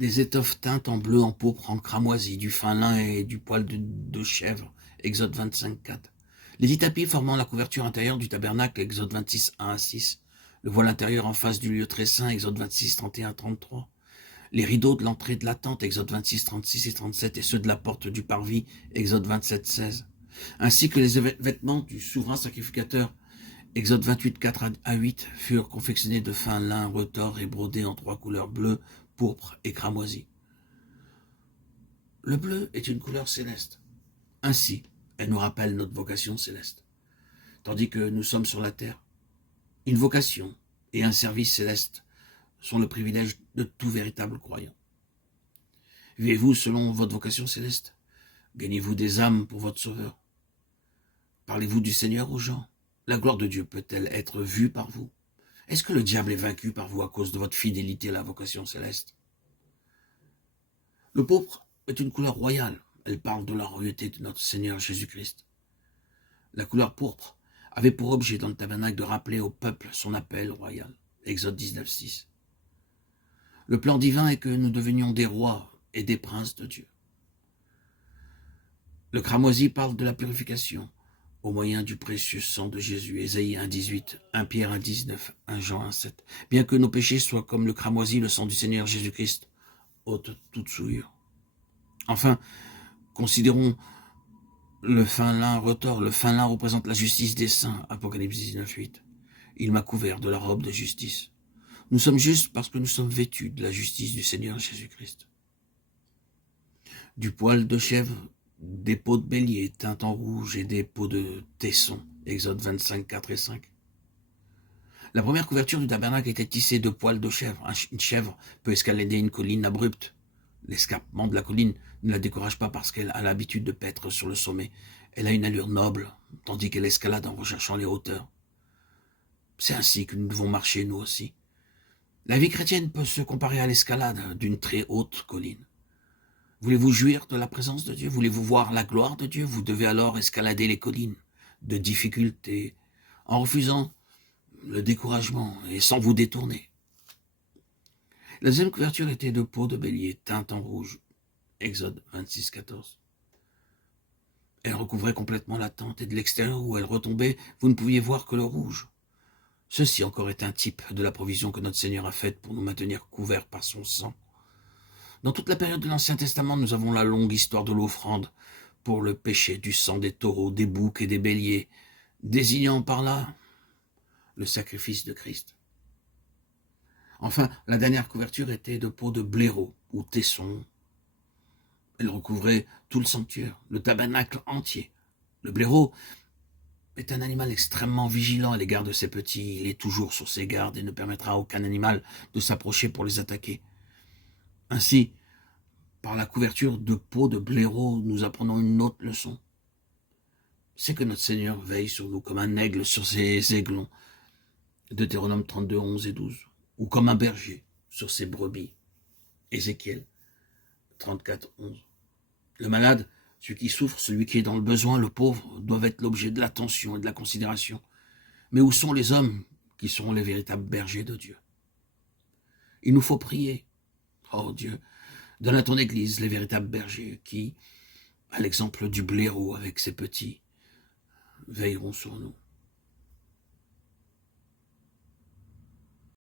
des étoffes teintes en bleu, en pourpre, en cramoisi, du fin lin et du poil de chèvre, Exode 25, 4. Les 10 tapis formant la couverture intérieure du tabernacle, Exode 26, 1 à 6. Le voile intérieur en face du lieu très saint, Exode 26, 31 à 33. Les rideaux de l'entrée de la tente, Exode 26, 36 et 37, et ceux de la porte du parvis, Exode 27, 16. Ainsi que les vêtements du souverain sacrificateur, Exode 28, 4 à 8, furent confectionnés de fin lin retors et brodés en 3 couleurs, bleu, pourpre et cramoisi. Le bleu est une couleur céleste. Ainsi, elle nous rappelle notre vocation céleste. Tandis que nous sommes sur la terre, une vocation et un service céleste sont le privilège de tout véritable croyant. Vivez-vous selon votre vocation céleste? Gagnez-vous des âmes pour votre Sauveur? Parlez-vous du Seigneur aux gens? La gloire de Dieu peut-elle être vue par vous? Est-ce que le diable est vaincu par vous à cause de votre fidélité à la vocation céleste? Le pourpre est une couleur royale. Elle parle de la royauté de notre Seigneur Jésus-Christ. La couleur pourpre avait pour objet dans le tabernacle de rappeler au peuple son appel royal. Exode 19, 6. Le plan divin est que nous devenions des rois et des princes de Dieu. Le cramoisi parle de la purification au moyen du précieux sang de Jésus. Ésaïe 1, 18, 1 Pierre 1, 19, 1 Jean 1, 7. Bien que nos péchés soient comme le cramoisi, le sang du Seigneur Jésus-Christ ôte toute souillure. Enfin, considérons le fin lin retors. Le fin lin représente la justice des saints. Apocalypse 19, 8. Il m'a couvert de la robe de justice. Nous sommes justes parce que nous sommes vêtus de la justice du Seigneur Jésus-Christ. Du poil de chèvre, des peaux de bélier teintes en rouge et des peaux de tesson. Exode 25, 4 et 5. La première couverture du tabernacle était tissée de poils de chèvre. Une chèvre peut escalader une colline abrupte. L'escarpement de la colline ne la décourage pas parce qu'elle a l'habitude de paître sur le sommet. Elle a une allure noble, tandis qu'elle escalade en recherchant les hauteurs. C'est ainsi que nous devons marcher, nous aussi. La vie chrétienne peut se comparer à l'escalade d'une très haute colline. Voulez-vous jouir de la présence de Dieu? Voulez-vous voir la gloire de Dieu? Vous devez alors escalader les collines de difficultés, en refusant le découragement et sans vous détourner. La deuxième couverture était de peau de bélier teinte en rouge. Exode 26, 14. Elle recouvrait complètement la tente et de l'extérieur où elle retombait, vous ne pouviez voir que le rouge. Ceci encore est un type de la provision que notre Seigneur a faite pour nous maintenir couverts par son sang. Dans toute la période de l'Ancien Testament, nous avons la longue histoire de l'offrande pour le péché, du sang des taureaux, des boucs et des béliers, désignant par là le sacrifice de Christ. Enfin, la dernière couverture était de peau de blaireau ou tesson. Elle recouvrait tout le sanctuaire, le tabernacle entier. Le blaireau est un animal extrêmement vigilant à l'égard de ses petits. Il est toujours sur ses gardes et ne permettra à aucun animal de s'approcher pour les attaquer. Ainsi, par la couverture de peau de blaireau, nous apprenons une autre leçon. C'est que notre Seigneur veille sur nous comme un aigle sur ses aiglons. Deutéronome 32, 11 et 12. Ou comme un berger sur ses brebis. Ézéchiel 34, 11. Le malade, celui qui souffre, celui qui est dans le besoin, le pauvre, doivent être l'objet de l'attention et de la considération. Mais où sont les hommes qui seront les véritables bergers de Dieu? Il nous faut prier. Oh Dieu, donne à ton Église les véritables bergers qui, à l'exemple du blaireau avec ses petits, veilleront sur nous.